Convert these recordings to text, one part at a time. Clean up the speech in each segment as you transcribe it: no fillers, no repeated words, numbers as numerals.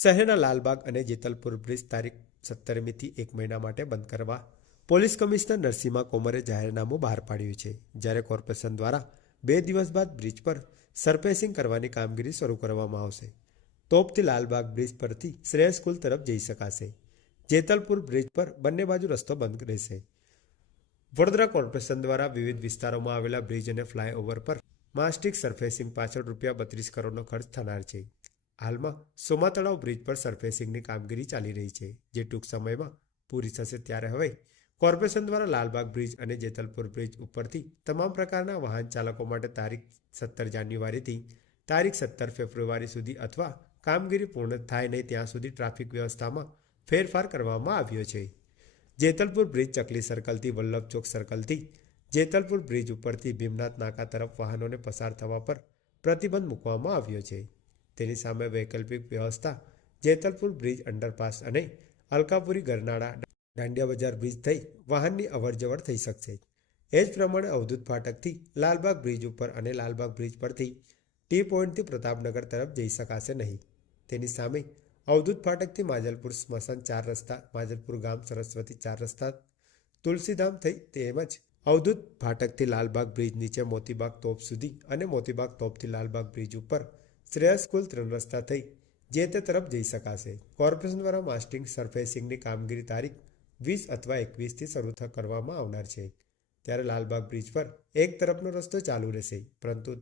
શહેરના લાલબાગ અને જેતલપુર બ્રિજ તારીખ 17મીથી 1 મહિના માટે બંધ કરવા પોલીસ કમિશનર નરસિંહા કોમરે જાહેરનામું બહાર પાડ્યું છે. જ્યારે કોર્પોરેશન દ્વારા 2 દિવસ બાદ બ્રિજ પર સરફેસિંગ કરવાની કામગીરી શરૂ કરવામાં આવશે. તોપથી લાલબાગ બ્રિજ પરથી શ્રેય સ્કૂલ તરફ જઈ શકાશે. જેતલપુર બ્રિજ પર બંને બાજુ રસ્તો બંધ રહેશે. વડોદરા કોર્પોરેશન દ્વારા વિવિધ વિસ્તારોમાં આવેલા બ્રિજ અને ફ્લાયઓવર પર માસ્ટિક સરફેસિંગ પાછળ ₹32 કરોડનો ખર્ચ થનાર છે. હાલમાં સોમા તળાવ બ્રિજ પર સરફેસિંગની કામગીરી ચાલી રહી છે, જે ટૂંક સમયમાં પૂરી થશે. ત્યારે હવે કોર્પોરેશન દ્વારા લાલબાગ બ્રિજ અને જેતલપુર બ્રિજ ઉપરથી તમામ પ્રકારના વાહન ચાલકો માટે તારીખ 17 જાન્યુઆરીથી તારીખ 17 ફેબ્રુઆરી સુધી અથવા કામગીરી પૂર્ણ થાય નહીં ત્યાં સુધી ટ્રાફિક વ્યવસ્થામાં ફેરફાર કરવામાં આવ્યો છે. જેતલપુર બ્રિજ ચકલી સર્કલથી વલ્લભ ચોક સર્કલથી જેતલપુર બ્રિજ ઉપરથી ભીમનાથ નાકા તરફ વાહનોને પસાર થવા પર પ્રતિબંધ મૂકવામાં આવ્યો છે. તેની સામે વૈકલ્પિક વ્યવસ્થા જેતલપુર બ્રિજ અંડરપાસ અને અલકાપુરી ગરનાળા દાંડિયા બજાર બ્રિજ થઈ વાહનની અવરજવર થઈ શકશે. એ જ પ્રમાણે અવધૂત ફાટકથી લાલબાગ બ્રિજ ઉપર અને લાલબાગ બ્રિજ પરથી ટી પોઈન્ટથી પ્રતાપનગર તરફ જઈ શકાશે નહીં. તેની સામે અવધૂત ફાટકથી માજલપુર સ્મશાન 4 રસ્તા, માજલપુર ગામ સરસ્વતી 4 રસ્તા, તુલસીધામ થઈ તેમજ અવધૂત ફાટકથી લાલબાગ બ્રિજ નીચે મોતીબાગ તોપ સુધી અને મોતીબાગ તોપથી લાલબાગ બ્રિજ ઉપર શ્રેય સ્કૂલ 3 રસ્તા થઈ જે તે તરફ જઈ શકાશે. કોર્પોરેશન દ્વારા માસ્ટિંગ સરફેસિંગની કામગીરી તારીખ 20 અથવા 21થી શરૂ કરવામાં આવનાર છે. ત્યારે લાલબાગ બ્રિજ પર એક તરફનો રસ્તો ચાલુ રહેશે, પરંતુ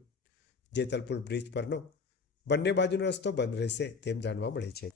જેતલપુર બ્રિજ પરનો બંને બાજુનો રસ્તો બંધ રહેશે તેમ જાણવા મળે છે.